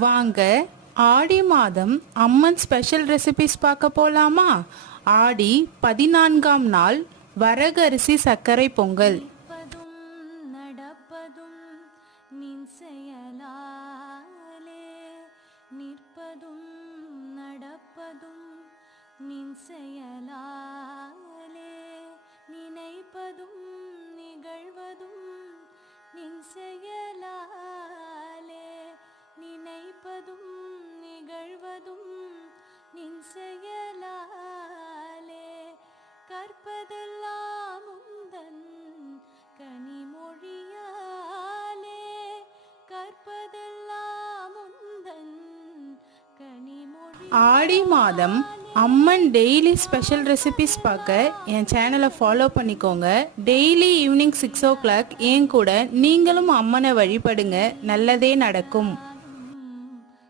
வாங்க ஆடி மாதம் அம்மன் special recipes பார்க்க போலாமா? ஆடி 14ஆம் நாள் வரகரிசி சர்க்கரை பொங்கல். நினைப்பதும் நிகழ்வதும் நின் செயலாலே, நினைப்பதும் நிகழ்வதும் நின் செயலாலே, கற்பதெல்லாம் உந்தன் கனிமொழியாலே, கற்பதெல்லாம் உந்தன் கனிமொழி. ஆடி மாதம் அம்மன் டெய்லி ஸ்பெஷல் ரெசிபிஸ் பார்க்க என் சேனலை ஃபாலோ பண்ணிக்கோங்க. டெய்லி ஈவினிங் 6 o'clock என் கூட நீங்களும் அம்மனை வழிபடுங்க, நல்லதே நடக்கும்.